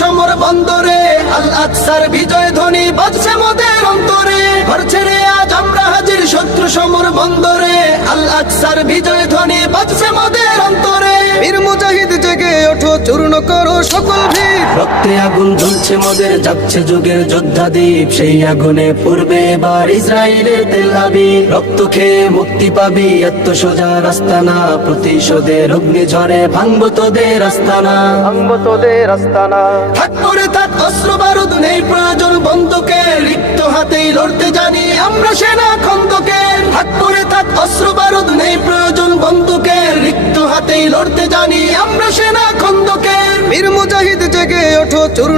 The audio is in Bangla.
সমর বন্দরে, আল আকসার বিজয় ধ্বনি বাজছে মোদের অন্তরে। ঘর ছেড়ে আজ আমরা হাজির শত্রু সমর বন্দরে, আল আকসার বিজয় ধ্বনি বাজছে মোদের অন্তরে। বীর মুজাহিদ জেগে ওঠো, চূর্ণ করো সকল ভিড়। রক্তে আগুন জ্বলছে মোদের, যাচ্ছে যুগের যোদ্ধা দ্বীপ। সেই আগুনে পূর্বে এবার ইসরায়েলের তেল আবিব। রক্ত খেয়ে মুক্তি পাবি, এত সোজা রাস্তা না। প্রতিশোধের অগ্নি ঝরে ভাঙবো তোদের আস্তানা, ভাঙবো তোদের আস্তানা। থাক পরে থাক অস্ত্র বারুদ, নেই প্রয়োজন বন্দুকের। রিক্ত হাতেই লড়তে জানি আমরা সেনা খন্দকের। থাক পরে থাক অস্ত্র বারুদ, নেই প্রয়োজন বন্দুকের। রিক্ত হাতেই লড়তে জানি আমরা সেনা খন্দকের। বীর মুজাহিদ জেগে ওঠো, চূর্ণ